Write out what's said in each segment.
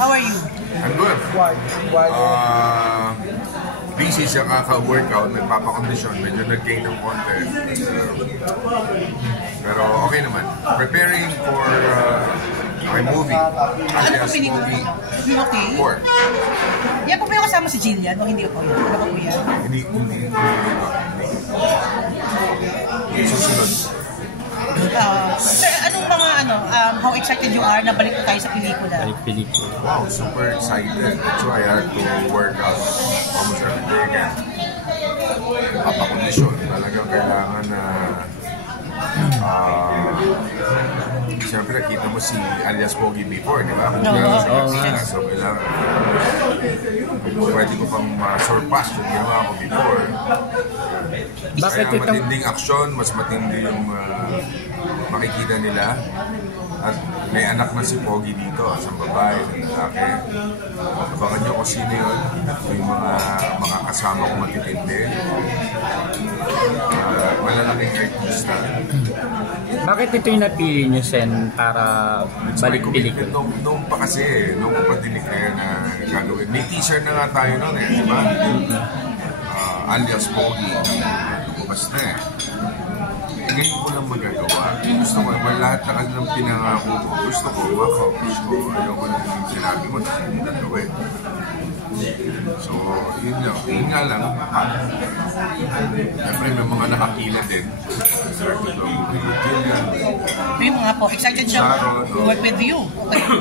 how are you? I'm good. Busy siya kaka-workout, nagpapakondisyon, medyo nag-gain ng konti. Pero okay naman. Preparing for my movie. Ano po pinili? Okay. 4. Yan po ba yung kasama si Jillian o hindi po yan? Ano po yan? Hindi. Susunod. Sir, anong mga how excited you are na balik na tayo sa pelikula? Wow, super excited. That's why I had to work out almost every day again. Papakondisyon. Talagang kailangan na siyempre nakita mo si alias Pogi before, di ba? So kailangan pwede ko pang ma-surpass yung ginawa ko before. Kaya matinding aksyon, mas matindi yung makikita nila. At may anak na si Pogi dito, isang babae, ng lalaki. Abangan nyo kung sino yun. Yung mga kasama ko matitindi. Malalaking artista. Bakit ito yung napili nyo, Sen, para balik pelikula? Noong pa kasi, noong pa dinikaya na gagawin. May teaser na nga tayo noon di ba? Alias Pogi. Lumabas na ngayon ko lang magagawa. Gusto ko, lahat na kasi ng pinangako ko, gusto ko, ma-accomplish ko. Ayoko na yung sinabi mo, tapos hindi na gawin. So, yun lang. Yun nga lang. Siyempre, may mga nakakila din. May mga po, excited siya to work with you.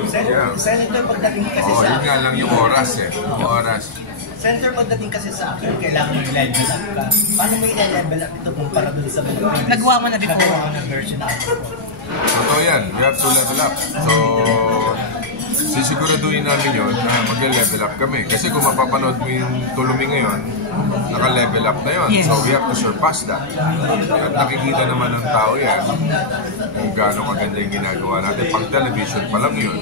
Yeah. Senator, pagdating kasi sa... Yun nga lang yung oras Yung oras. Senator, pagdating kasi sa akin, kailangan mo i-level up ka. Paano mo i-level up ito kumpara dun sa mga nagawa mo na before? Nagawa mo na version na ako. Totoo yan. You have to level up. So, sisiguraduhin namin yun na mag-level up kami. Kasi kung mapapanood mo yung Tulumi ngayon, naka-level up na yun. Yes. So, we have to surpass that. At nakikita naman ng tao yan kung gaano kaganda yung ginagawa natin. Pang television pa lang yun.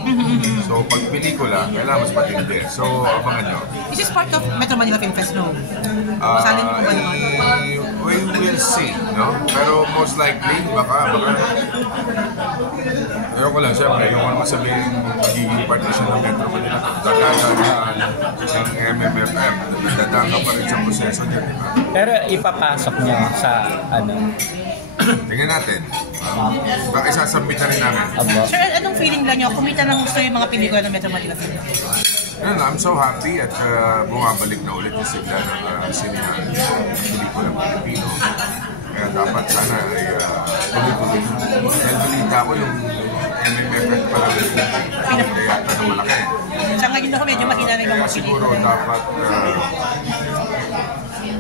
So, pag pelikula, kailangan mas matindi. So, abangan nyo. This is part of Metro Manila Film Fest, no? We will see, no? Pero most likely, baka ayoko lang, siyempre, ayoko naman sabihin magiging partition ng Metro Manila. Dagdagan ng MMFF, dadaan ka pa rin sa proseso niya, di ba? Pero ipapasok niya sa tingnan natin. Baka isasubmit na rin namin. Sir, anong feeling lang niyo? Kumita ng gusto yung mga pelikula ng Metro Manila Film Fest? I'm so happy at bumabalik na ulit yung sigla ng sinihan ng pelikulang Pilipino. Kaya dapat sana ay tuloy-tuloy. Dahil balita ko yung MMFF pala kaya yata na malaki. Sa ngayon ako medyo mahina na yung mga pelikula. Siguro dapat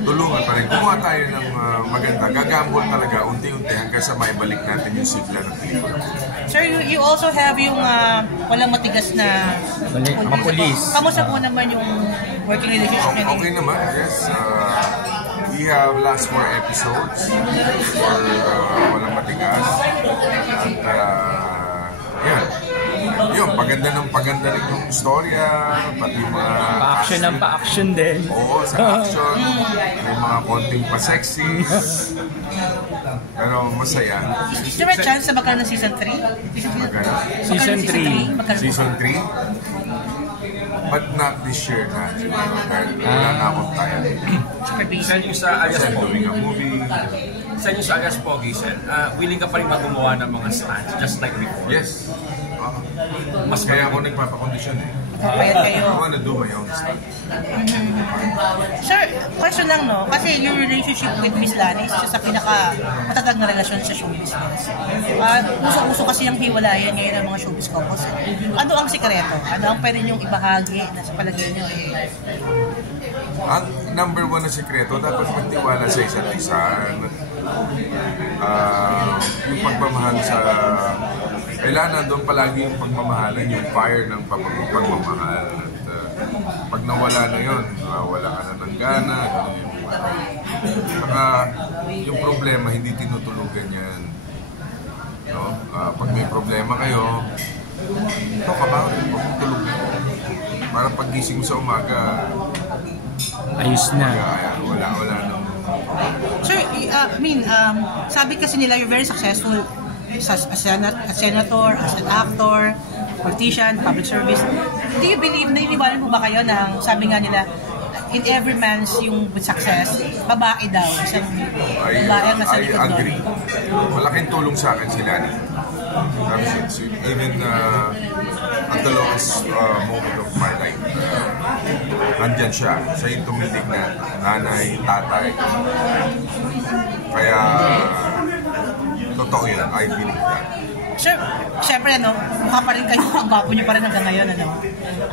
tulungan pa rin. Kumuha tayo ng maganda. Gagambol talaga unti-unti hanggang sa maibalik natin yung sigla ng pelikula. Sir, you also have yung walang matigas na pulis. Kamusta po naman yung working relationship niya? Okay naman, yes. We have last 4 episodes for walang matigas. At yan. Yung paganda rin yung storya, pati mga pa-action ng pa-action din. Oo, sa action. May mga konting pa-sexy. Pero masaya. Is there a chance na magkaroon ng season 3? Season 3. Season 3? But not this year na. Dahil wala na akong tayo. Saan yung sa alias Pogi? Saan yung sa alias Pogi, Sen? Willing ka pa rin gumawa ng mga stunts just like before? Yes. Mas kaya ako nagpapakondisyon Papayat kayo. I wanna do my own stuff. Sir, question lang, no? Kasi your relationship with Miss Lani is isa sa pinaka-matatag na relasyon sa show business. Uso-uso kasi yung hiwalayan ngayon ng mga showbiz couples. Ano ang sikreto? Ano ang pwede niyong ibahagi na sa palagay niyo? Ang number 1 na sikreto, dapat magtiwala sa isa't isa. Yung pagmamahal sa... Kailangan doon palagi yung pagmamahalan, yung fire ng pagmamahal. At pag nawala na yun, wala ka na ng gana. Saka yung problema, hindi tinutulugan yan. No? Pag may problema kayo, talk about it, tulog. Para paggising mo sa umaga, ayos na. Wala nang... Sir, sabi kasi nila you're very successful as a senator, as an actor, politician, public service. Do you believe, naniniwala po ba kayo na sabi nga nila, in every man's yung with success, babae daw. Isang babae ang nasa likod I agree. Malaking tulong sa akin si Lani. Even at the lowest moment of my life, nandyan siya. Siya yung tumitig na nanay, tatay. Kaya, totoo yun. I believe that. Sir, syempre, mukha pa rin kayo, ang gwapo niyo pa rin hanggang ngayon,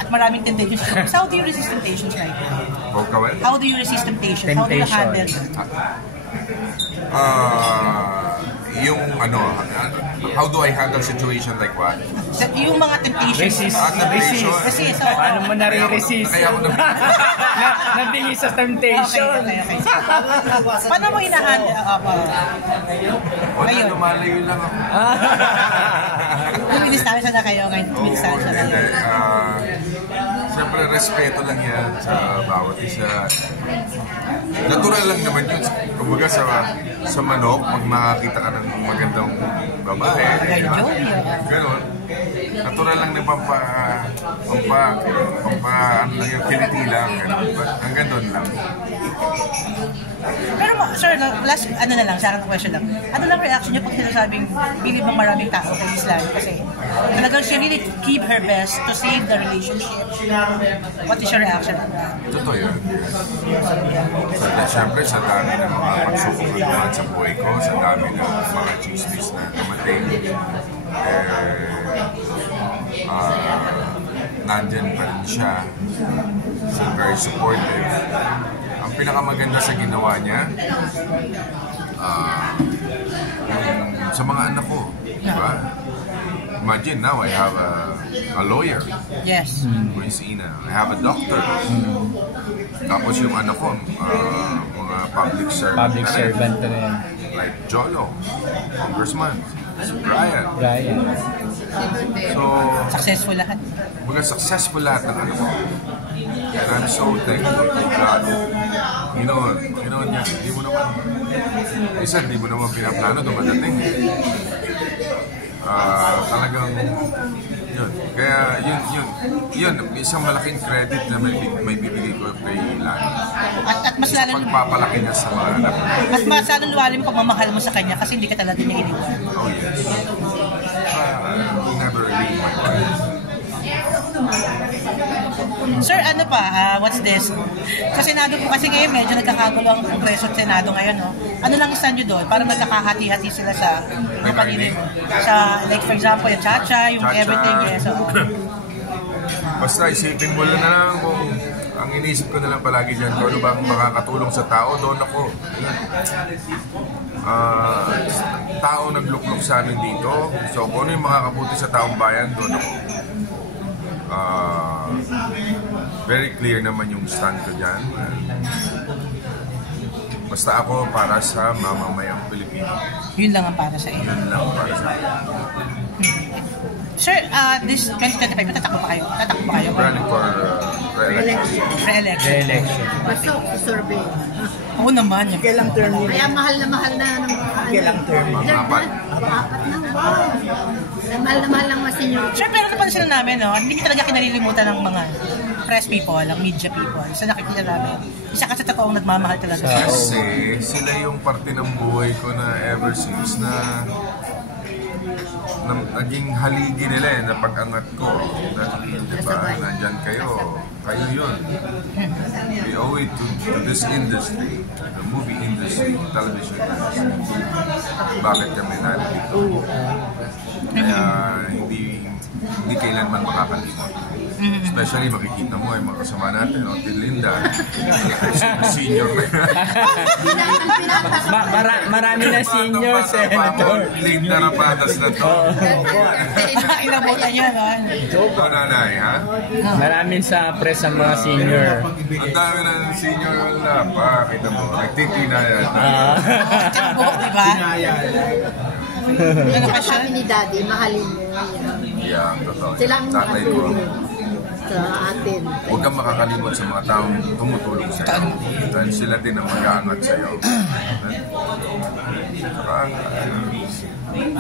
At maraming temptations. So, how do you resist temptations like that? How do you resist temptation? How do you handle it? How do I handle situation like what? Yung mga temptations. Resist. Paano mo nare-resist? Kaya ako Nabihis sa temptation. Okay. Paano mo hinahandle? Wala, lumalayo lang ako. Dumidistansya na kayo ngayon. Dumidistansya na kayo. Siyempre, respeto lang yan sa bawat isa. Natural lang naman yun. Kumbaga sa manok, pag makakita ka ng magandang babae, gano'n. Natural lang na kiliti lang. Hanggang doon lang. Pero sir, last, sarang question lang. Ano lang reaction niyo pag sinasabing bilib ng maraming tao kay Miss Lani? Kasi talagang she really keep her best to save the relationship. What is your reaction on that? Totoo yun. Siyempre, sa dami ng mga pagsubok na dumaan sa buhay ko, sa dami ng mga chismis na dumating, nandyan pa rin siya. So, very supportive. Ang pinakamaganda sa ginawa niya, sa mga anak ko, diba? Imagine now I have a lawyer. Yes. Who is Ina. I have a doctor. Tapos yung anak ko, mga public servant rin. Like Jolo, Congressman, si Brian. So, successful lahat. Successful lahat ng ano ko. And I'm so thankful to God. Ginoon niya. Di mo naman pinaplano dumadating. Talagang yun. Kaya yun, isang malaking credit na may bibigay ko kay Lani. At mas lalong pagpapalaki niya sa mga anak. At mas lalong luwalim yung pagmamahal mo sa kanya kasi hindi ka talaga niya iniwan. Oh yes. Never leave my wife. Sir, what's this? Sa Senado po kasi ngayon, medyo nagkakagulo ang Kongreso at Senado ngayon, Ano lang stand nyo doon? Para magkakahati-hati sila sa like for example, yung Chacha, yung everything, yes. Basta isipin mo lang kung ang iniisip ko na lang palagi dyan, kung ano bang makakatulong sa tao, doon ako. Tao nagluklok sa amin dito, so kung ano yung makakabuti sa taong bayan, doon ako. Very clear naman yung stand ko dyan. Basta ako para sa mamamayang Pilipino. Yun lang ang para sa iyo. Yun lang para sa iyo. Sir, this 2025, tatakbo pa kayo? Running for re-election. Pasok sa survey. Oo naman. Kailang term yun? Kaya mahal na ng mga Kailang term? Apat. Apat na, wow. Mahal ng mga senior. Sir, pero napansin namin, hindi talaga kinalilimutan ng mga press people, ang media people. Sa nakikita namin, isa ka sa totoong nagmamahal talaga siya. Kasi sila yung parte ng buhay ko na ever since na naging haligi nila na pag-angat ko. Dahil, diba, nandyan kayo. Kayo yun. We owe it to this industry, the movie industry, television industry. Bakit kami narito? Kaya hindi kailanman makakalimot. Especially makikita mo ay mga kasama natin, Linda, senior na. Marami na senior, Senator. Linda na patas na to. Inabutan niya, Ito, nanay, ha? Maraming sa press ang mga senior. Ang dami ng senior, wala pa. Kita mo, nagtitinaya. Buhok, di ba? Tsaka sabi ni Daddy, mahalin mo. Yeah, totoo. Sila ang Tatay ko. makatulong sa atin. Huwag kang makakalimot sa mga taong tumutulong sa iyo. Dahil sila din ang mag-aangat sa iyo. Saka,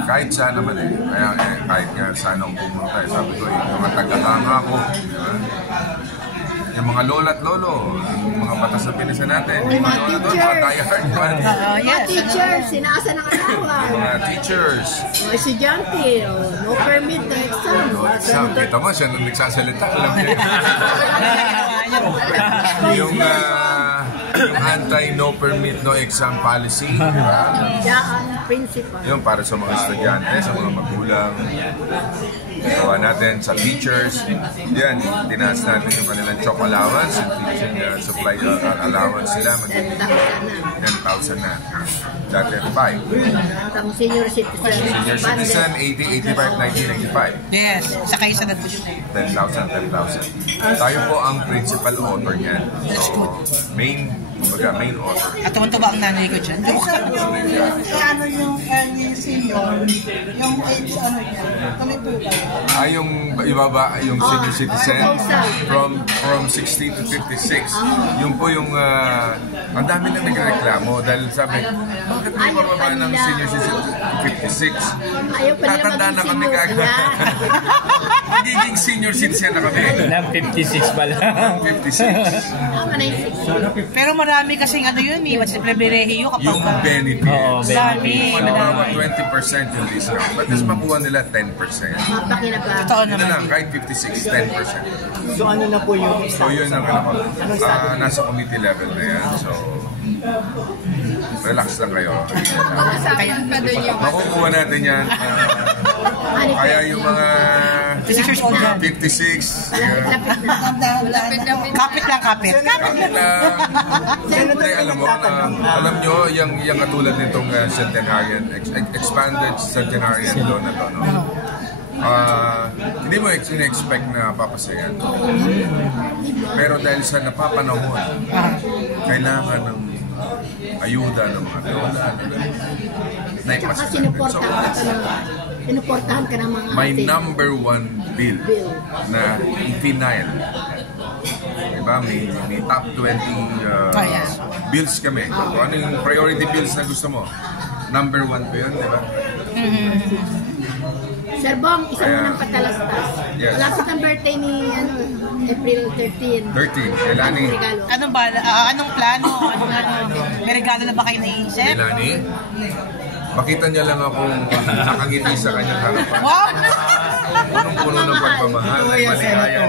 kahit saan naman kaya kahit nga saan ako pumunta sabi ko yung mga taga-hanga ko, yung mga lola at lolo, yung mga batas na pinisa natin, yung mga lola doon, mga diehard fan. Mga teachers, sinasa ng alawan. Mga teachers. Mga estudyante, no permit na exam. No exam. Kita mo, siya nung nagsasalita, alam niya. Yung anti-no permit, no exam policy. Yan, principal. Yung para sa mga estudyante, sa mga magulang. Gawa natin sa teachers. Yan, tinaas natin yung kanilang chalk allowance, yung teaching supply allowance sila. 10,000 na. Dati 5. Ang senior citizen. Senior citizen, 80, 85, 1995. Yes, sakay sa nag-push. 10,000. Tayo po ang principal author niyan. So, main author. At tuwan-tuwa ang nanay ko dyan. Ano yung senior, yung age, ano yan, tuloy po ba? Yung ibaba, yung senior citizen from 60 to 56. Yun po yung ang dami na nagreklamo dahil sabi, bakit may bababa ng senior citizen to 56? Tatanda na kami kagad. Magiging senior citizen na kami. Ng 56 pala. 56. Pero marami kasing ano yun eh, what's the privilehiyo kapag... Yung benefit. Oo, benefit. Halimbawa, 20% yung discount. But mas makuha nila 10%. Totoo Ito naman. lang, kahit 56, 10%. So ano na po yung So yun ang nasa committee level na yan. So, relax lang kayo. Makukuha natin yan. Kaya yung mga 56 old dyan. 56, Kapit lang, kapit. kapit lang. Siyempre, alam nyo, yung katulad nitong centenarian, expanded centenarian law na to, no? Hindi mo expect na papasayan. Pero dahil sa napapanahon, kailangan ng ayuda ng mga lola. Tsaka sinuportahan ka ng mga... May number 1 bill na i-final. Diba? May top 20 bills kami. Ano yung priority bills na gusto mo? Number 1 po yun, diba? Sir Bong, isa mo ng patalastas. Yes. Lapit ang birthday ni April 13. 13, Elani. Anong plano? May regalo na ba kayo naisip? Elani, makita niya lang akong nakangiti sa kanyang harapan. Wow! Punong-puno ng pagpamahal. Maligaya na yun.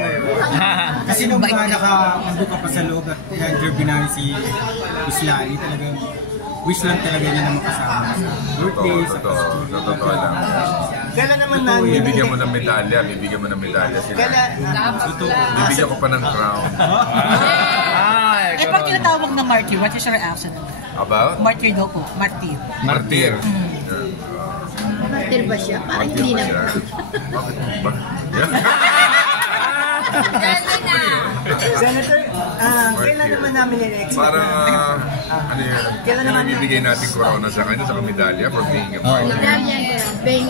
Kasi nung naka-ando ka pa sa loob at interview namin si Islani, talagang wish lang talaga niya na makasama sa birthday. Totoo lang. Kailan naman na... Bibigyan mo ng medalya sila. Bibigyan ko pa ng crown. Pag tinatawag na martyr, what is your reaction? About? Martyr daw po. Martyr. Martir. Martir ba siya? Parang Martir hindi ba na. siya? Bakit Senator, kailan naman namin i-expect parang, na... kailan naman bibigay natin corona sa kanya, sa medalya for being a martyr. Medalya being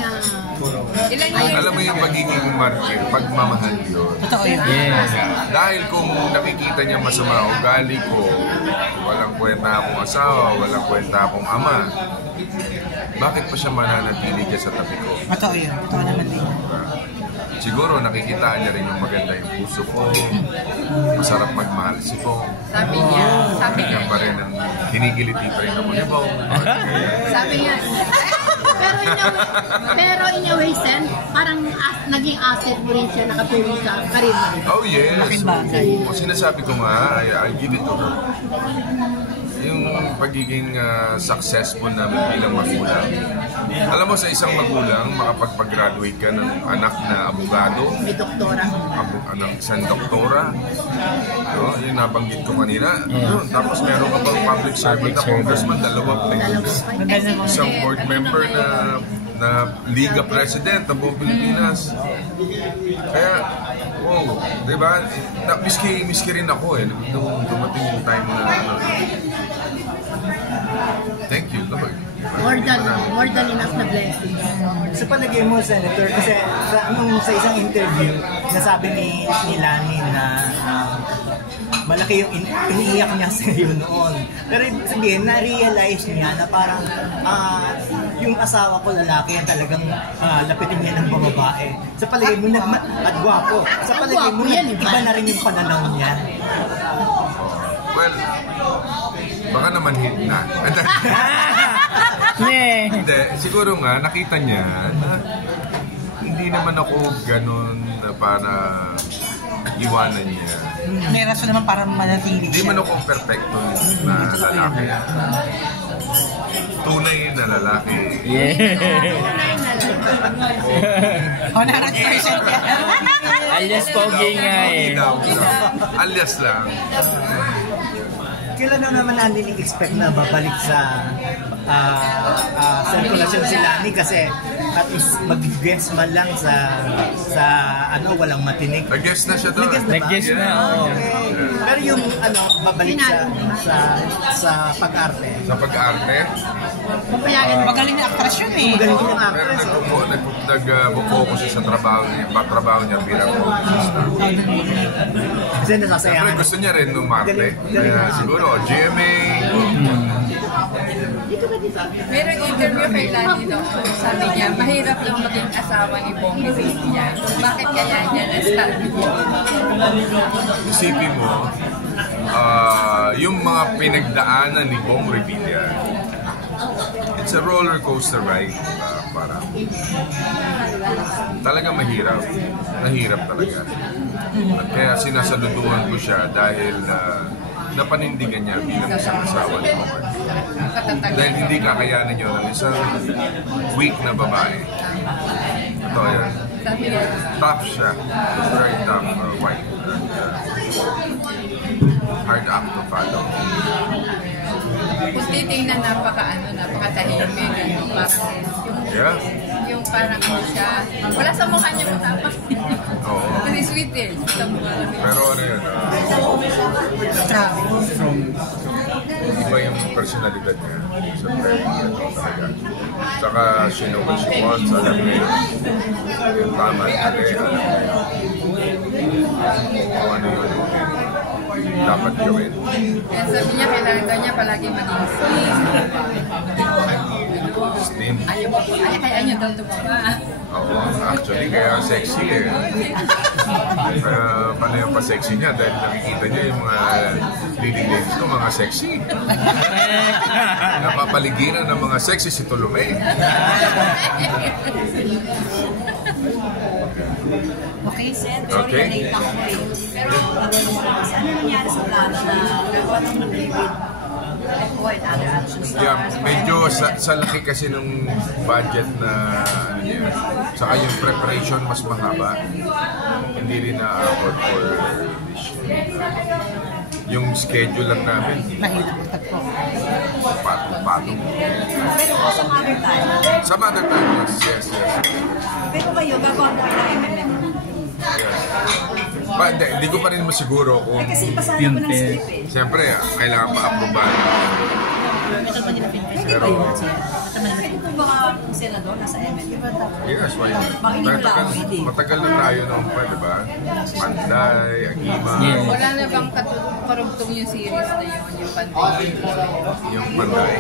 Alam mo yung pagiging martyr, pagmamahal yun. Totoo yun. Dahil kung nakikita niya masama ugali ko, walang kwenta akong asawa, walang kwenta akong ama, bakit pa siya mananatili dyan sa tabi ko? Totoo yun. Totoo naman din. Siguro nakikita niya rin yung maganda yung puso ko, masarap magmahal si Bong. Sabi niya. Yan pa rin ang kinigiliti pa rin ako niya, Bong. Sabi niya. Pero in a way, Sen, parang naging asset mo rin siya nakatulong sa karir mo. Oh yes! Laking bagay. So, sinasabi ko nga, I'll give it to her. Yung pagiging successful namin bilang magulang. Alam mo, sa isang magulang, makapagpag-graduate ka ng anak na abogado, May doktora. anak isang doktora, no? Yung nabanggit ko kanina. Yun. Tapos meron ka pang public servant na congressman, dalawang isang board member na Liga President ng buong Pilipinas. Kaya, wow, di ba? Miski rin ako nung dumating yung time na thank you, Lord. More than enough na blessings. Sa palagay mo, Senator, kasi sa isang interview, nasabi ni Lani na malaki yung iniiyak niya sa iyo noon. Pero sabihin, na-realize niya na parang yung asawa ko lalaki yan talagang lapitin niya ng bababae. Sa palagay mo, at gwapo. Sa palagay mo, iba na rin yung pananaw niya. Well, baka naman hit na. Hindi, siguro nga, nakita niya na hindi naman ako ganun na para iwanan niya. May rason naman para manatili Hindi siya. man ako perfecto na lalaki. Tunay na lalaki. Oh, 100% yan. Alias pogi nga eh. Alias lang. Kailan naman natin i-expect na babalik sa sirkulasyon si Lani kasi at least mag-guess man lang sa walang matinig. Nag-guess na siya doon. Nag-guess na, oo. Pero yung babalik sa pag-arte. Sa pag-arte? Magaling na actress yun eh. Magaling yung Pero actress. nag-buko siya sa trabaho niya bilang artista. Kasi nasasayahan. Siyempre gusto niya rin umarte. Kaya siguro GMA. Merong interview kay Lani doon. Sabi niya, mahirap lang maging asawa ni Bong Revilla. Bakit kaya niya nasabi niya? Isipin mo, yung mga pinagdaanan ni Bong Revilla, it's a roller coaster ride. Parang talaga mahirap. Nahirap talaga. At kaya sinasaluduhan ko siya dahil napanindigan niya bilang isang asawa ni Bong. Dahil hindi kakayanin yun ng isang weak na babae. Ito yan. Tough siya. Very tough wife. Hard act to follow. Kung titingnan napakatahimik. Parang yung parang siya. Wala sa mukha niya matapang. Oo. Kasi sweet eh. Sa mukha lang. Pero ano yun, iba yung personalidad niya. Siyempre, talaga. Saka, she knows what she wants. Alam niya yung tama at mali. Alam niya kung ano yung dapat gawin. Kaya sabi niya, kailangan daw niya palagi maging sweet. Steam. Kaya niya daw tumaba. Oo, actually, kaya sexy eh. Paano yung pa-sexy niya? Dahil nakikita niya yung mga leading ladies ko, mga sexy. Napapaligiran ng mga sexy si Tolome. Okay, Sen. Okay. Late ako eh. Pero ano nangyari sa plano na gagawa ng David and other action stars? Yeah, medyo sa laki kasi nung budget na ano niya. Saka yung preparation mas mahaba. Hindi rin na-afford for this year. Yung schedule lang namin. Mahirap matagpo. Patong-patong. Pero sa mother time. Sa mother time, yes. Pero kayo, gagawa mo ng MMM. Hindi ko pa rin masiguro kung... Kasi basahin ko ng script eh. Siyempre, kailangan pa-aproban. Pwede ba yun, Sen? Pwede kung baka senador nasa MMM. Yes, why not? Matagal na tayo nung pa, di ba? Panday, Agima. Wala na bang karugtong yung series na yun, yung Panday? Yung Panday.